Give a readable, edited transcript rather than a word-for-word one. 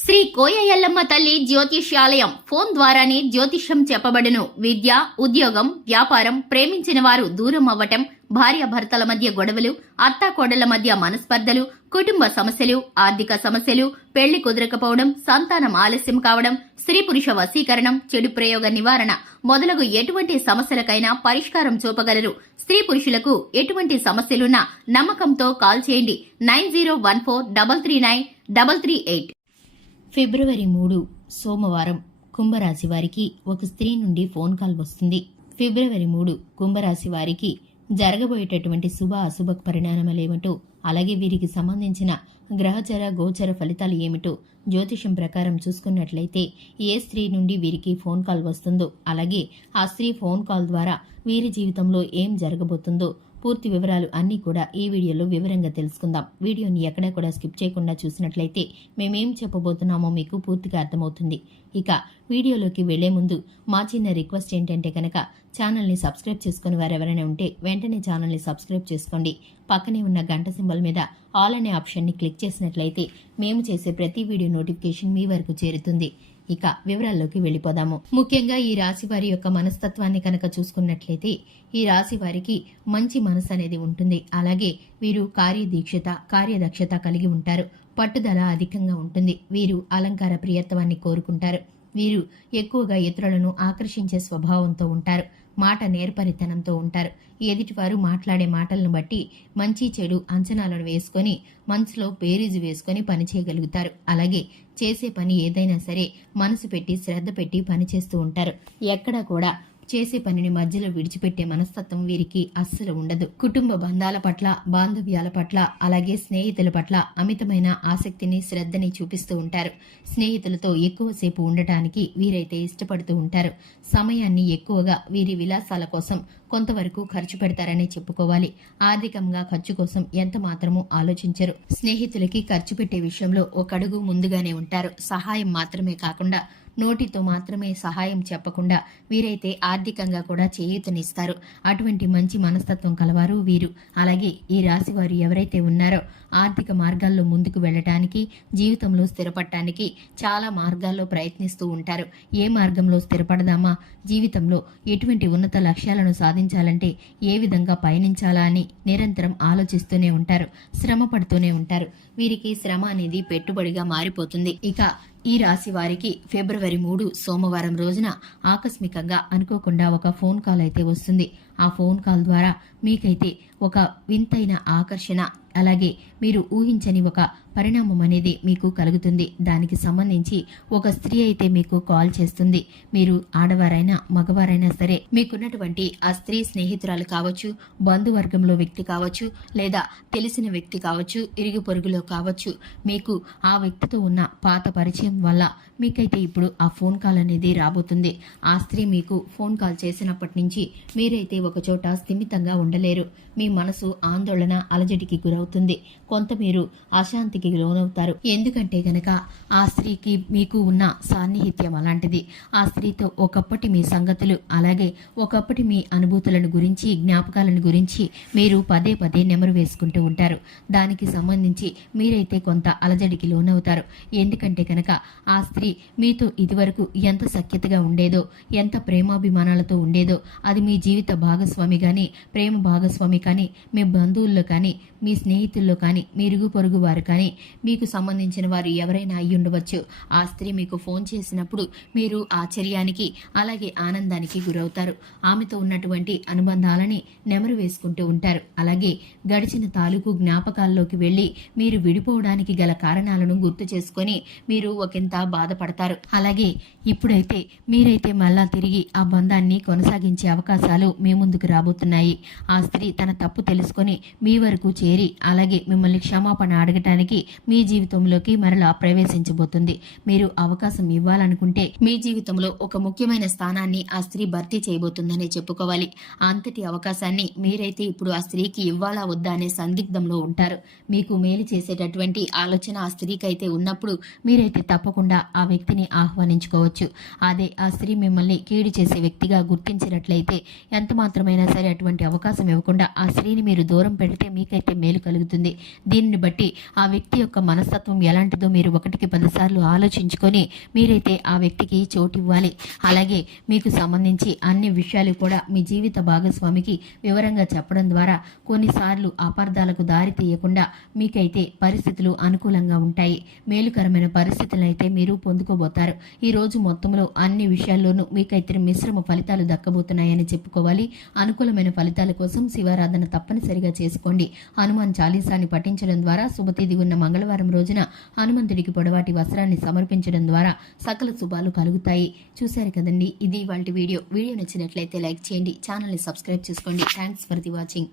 శ్రీ కోయ ఎల్లమ్మ తల్లి జ్యోతిష్యాలయం ఫోన్ ద్వారానే జ్యోతిష్యం చెప్పబడును. విద్య, ఉద్యోగం, వ్యాపారం, ప్రేమించిన వారు దూరం అవ్వటం, భార్యాభర్తల మధ్య గొడవలు, అత్తాకోడళ్ల మధ్య మనస్పర్ధలు, కుటుంబ సమస్యలు, ఆర్థిక సమస్యలు, పెళ్లి కుదరకపోవడం, సంతానం ఆలస్యం కావడం, స్త్రీ పురుష వశీకరణం, చెడు ప్రయోగ నివారణ మొదలగు ఎటువంటి సమస్యలకైనా పరిష్కారం చూపగలరు. స్త్రీ పురుషులకు ఎటువంటి సమస్యలున్నా నమ్మకంతో కాల్ చేయండి. 9014339338. ఫిబ్రవరి 3 సోమవారం కుంభరాశి వారికి ఒక స్త్రీ నుండి ఫోన్ కాల్ వస్తుంది. ఫిబ్రవరి 3 కుంభరాశి వారికి జరగబోయేటటువంటి శుభ అశుభ పరిణామాలేమిటో, అలాగే వీరికి సంబంధించిన గ్రహచర గోచర ఫలితాలు ఏమిటో జ్యోతిషం ప్రకారం చూసుకున్నట్లయితే ఏ స్త్రీ నుండి వీరికి ఫోన్ కాల్ వస్తుందో, అలాగే ఆ స్త్రీ ఫోన్ కాల్ ద్వారా వీరి జీవితంలో ఏం జరగబోతుందో పూర్తి వివరాలు అన్నీ కూడా ఈ వీడియోలో వివరంగా తెలుసుకుందాం. వీడియోని ఎక్కడా కూడా స్కిప్ చేయకుండా చూసినట్లయితే మేమేం చెప్పబోతున్నామో మీకు పూర్తిగా అర్థమవుతుంది. ఇక వీడియోలోకి వెళ్లే ముందు మా చిన్న రిక్వెస్ట్ ఏంటంటే కనుక ఛానల్ని సబ్స్క్రైబ్ చేసుకుని వారు ఎవరైనా ఉంటే వెంటనే ఛానల్ని సబ్స్క్రైబ్ చేసుకోండి. పక్కనే ఉన్న గంట సింబల్ మీద ఆల్ అనే ఆప్షన్ని క్లిక్ చేసినట్లయితే మేము చేసే ప్రతి వీడియో నోటిఫికేషన్ మీ వరకు చేరుతుంది. ఇక వివరాల్లోకి వెళ్ళిపోదాము. ముఖ్యంగా ఈ రాశి వారి యొక్క మనస్తత్వాన్ని కనుక చూసుకున్నట్లయితే ఈ రాశి వారికి మంచి మనసు అనేది ఉంటుంది. అలాగే వీరు కార్యదక్షత కలిగి ఉంటారు. పట్టుదల అధికంగా ఉంటుంది. వీరు అలంకార ప్రియత్వాన్ని కోరుకుంటారు. వీరు ఎక్కువగా ఇతరులను ఆకర్షించే స్వభావంతో ఉంటారు. మాట నేర్పరితనంతో ఉంటారు. ఎదుటివారు మాట్లాడే మాటలను బట్టి మంచి చెడు అంచనాలను వేసుకొని మనసులో బేరీజు వేసుకొని పని చేయగలుగుతారు. అలాగే చేసే పని ఏదైనా సరే మనసు పెట్టి శ్రద్ధ పెట్టి పని చేస్తూ ఉంటారు. ఎక్కడా కూడా చేసే పనిని మధ్యలో విడిచిపెట్టే మనస్తత్వం వీరికి అస్సలు ఉండదు. కుటుంబ బంధాల పట్ల, బాంధవ్యాల పట్ల, అలాగే స్నేహితుల పట్ల అమితమైన ఆసక్తిని, శ్రద్ధని చూపిస్తూ ఉంటారు. స్నేహితులతో ఎక్కువసేపు ఉండటానికి వీరైతే ఇష్టపడుతూ ఉంటారు. సమయాన్ని ఎక్కువగా వీరి విలాసాల కోసం కొంతవరకు ఖర్చు పెడతారనే చెప్పుకోవాలి. ఆర్థికంగా ఖర్చు కోసం ఎంత మాత్రమూ ఆలోచించరు. స్నేహితులకి ఖర్చు పెట్టే విషయంలో ఒక అడుగు ముందుగానే ఉంటారు. సహాయం మాత్రమే కాకుండా నోటితో మాత్రమే సహాయం చెప్పకుండా వీరైతే ఆర్థికంగా కూడా చేయూతనిస్తారు. అటువంటి మంచి మనస్తత్వం కలవారు వీరు. అలాగే ఈ రాశి వారు ఎవరైతే ఉన్నారో ఆర్థిక మార్గాల్లో ముందుకు వెళ్ళటానికి, జీవితంలో స్థిరపడటానికి చాలా మార్గాల్లో ప్రయత్నిస్తూ ఉంటారు. ఏ మార్గంలో స్థిరపడదామా, జీవితంలో ఎటువంటి ఉన్నత లక్ష్యాలను సాధించాలంటే ఏ విధంగా పయనించాలా అని నిరంతరం ఆలోచిస్తూనే ఉంటారు. శ్రమ పడుతూనే ఉంటారు. వీరికి శ్రమ అనేది పెట్టుబడిగా మారిపోతుంది. ఇక ఈ రాశి వారికి ఫిబ్రవరి 3 సోమవారం రోజున ఆకస్మికంగా అనుకోకుండా ఒక ఫోన్ కాల్ అయితే వస్తుంది. ఆ ఫోన్ కాల్ ద్వారా మీకైతే ఒక వింతైన ఆకర్షణ, అలాగే మీరు ఊహించని ఒక పరిణామం అనేది మీకు కలుగుతుంది. దానికి సంబంధించి ఒక స్త్రీ అయితే మీకు కాల్ చేస్తుంది. మీరు ఆడవారైనా మగవారైనా సరే మీకున్నటువంటి ఆ స్త్రీ స్నేహితురాలు కావచ్చు, బంధువర్గంలో వ్యక్తి కావచ్చు, లేదా తెలిసిన వ్యక్తి కావచ్చు, ఇరుగు పొరుగులో కావచ్చు, మీకు ఆ వ్యక్తితో ఉన్న పాత పరిచయం వల్ల మీకైతే ఇప్పుడు ఆ ఫోన్ కాల్ అనేది రాబోతుంది. ఆ స్త్రీ మీకు ఫోన్ కాల్ చేసినప్పటి నుంచి మీరైతే ఒకచోట స్థిమితంగా ఉండలేరు. మీ మనసు ఆందోళన, అలజడికి గురవుతుంది. కొంత మీరు అశాంతికి లోనవుతారు. ఎందుకంటే గనక ఆ స్త్రీకి మీకు ఉన్న సాన్నిహిత్యం అలాంటిది. ఆ స్త్రీతో ఒకప్పటి మీ సంగతులు, అలాగే ఒకప్పటి మీ అనుభూతులను గురించి, జ్ఞాపకాలను గురించి మీరు పదే పదే నెమరు వేసుకుంటూ ఉంటారు. దానికి సంబంధించి మీరైతే కొంత అలజడికి లోనవుతారు. ఎందుకంటే కనుక ఆ స్త్రీ మీతో ఇదివరకు ఎంత సఖ్యతగా ఉండేదో, ఎంత ప్రేమాభిమానాలతో ఉండేదో, అది మీ జీవిత భాగస్వామి కానీ, ప్రేమ భాగస్వామి కానీ, మీ బంధువుల్లో కానీ, మీ స్నేహితుల్లో కానీ, మీ ఇరుగు పొరుగు వారు కానీ, మీకు సంబంధించిన వారు ఎవరైనా అయి ఉండవచ్చు. ఆ స్త్రీ మీకు ఫోన్ చేసినప్పుడు మీరు ఆశ్చర్యానికి, అలాగే ఆనందానికి గురవుతారు. ఆమెతో ఉన్నటువంటి అనుబంధాలని నెమరు వేసుకుంటూ ఉంటారు. అలాగే గడిచిన తాలూకు జ్ఞాపకాల్లోకి వెళ్ళి మీరు విడిపోవడానికి గల కారణాలను గుర్తు చేసుకొని మీరు ఒకంత బాధపడతారు. అలాగే ఇప్పుడైతే మీరైతే మళ్ళా తిరిగి ఆ బంధాన్ని కొనసాగించే అవకాశాలు మీ ముందుకు రాబోతున్నాయి. ఆ స్త్రీ తన తప్పు తెలుసుకొని మీ వరకు చేరి, అలాగే మిమ్మల్ని క్షమాపణ అడగటానికి మీ జీవితంలోకి మరలా ప్రవేశించబోతుంది. మీరు అవకాశం ఇవ్వాలనుకుంటే మీ జీవితంలో ఒక ముఖ్యమైన స్థానాన్ని ఆ స్త్రీ భర్తీ చేయబోతుందనే చెప్పుకోవాలి. అంతటి అవకాశాన్ని మీరైతే ఇప్పుడు ఆ స్త్రీకి ఇవ్వాలా వద్దా అనే సందిగ్ధంలో ఉంటారు. మీకు మేలు చేసేటటువంటి ఆలోచన ఆ స్త్రీకి అయితే ఉన్నప్పుడు మీరైతే తప్పకుండా ఆ వ్యక్తిని ఆహ్వానించుకోవచ్చు. అదే ఆ స్త్రీ మిమ్మల్ని కీడు చేసే వ్యక్తిగా గుర్తించినట్లయితే ఎంత మాత్రమైనా సరే అటువంటి అవకాశం ఇవ్వకుండా ఆ స్త్రీని మీరు దూరం పెడితే మీకైతే మేలు కలుగుతుంది. దీనిని బట్టి ఆ వ్యక్తి యొక్క మనస్తత్వం ఎలాంటిదో మీరు 1కి 10 సార్లు ఆలోచించుకొని మీరైతే ఆ వ్యక్తికి చోటు ఇవ్వాలి. అలాగే మీకు సంబంధించి అన్ని విషయాలు కూడా మీ జీవిత భాగస్వామికి వివరంగా చెప్పడం ద్వారా కొన్నిసార్లు అపార్థాలకు దారి తీయకుండా మీకైతే పరిస్థితులు అనుకూలంగా ఉంటాయి. మేలుకరమైన పరిస్థితులను అయితే మీరు పొందుకోబోతారు. ఈ రోజు మొత్తంలో అన్ని విషయాల్లోనూ మీకైతే మిశ్రమ ఫలితాలు దక్కబోతున్నాయని చెప్పుకోవాలి. అనుకూలమైన ఫలితాల కోసం శివారాధన తప్పనిసరిగా చేసుకోండి. హనుమాన్ చాలీసాని పఠించడం ద్వారా శుభతిథి ఉన్న మంగళవారం రోజున హనుమంతుడికి పొడవాటి వస్త్రాన్ని సమర్పించడం ద్వారా సకల శుభాలు కలుగుతాయి. చూశారు కదండి, ఇది ఇవాల్టి వీడియో నచ్చినట్లయితే లైక్ చేయండి, ఛానల్ని సబ్స్క్రైబ్ చేసుకోండి. Thanks for the watching.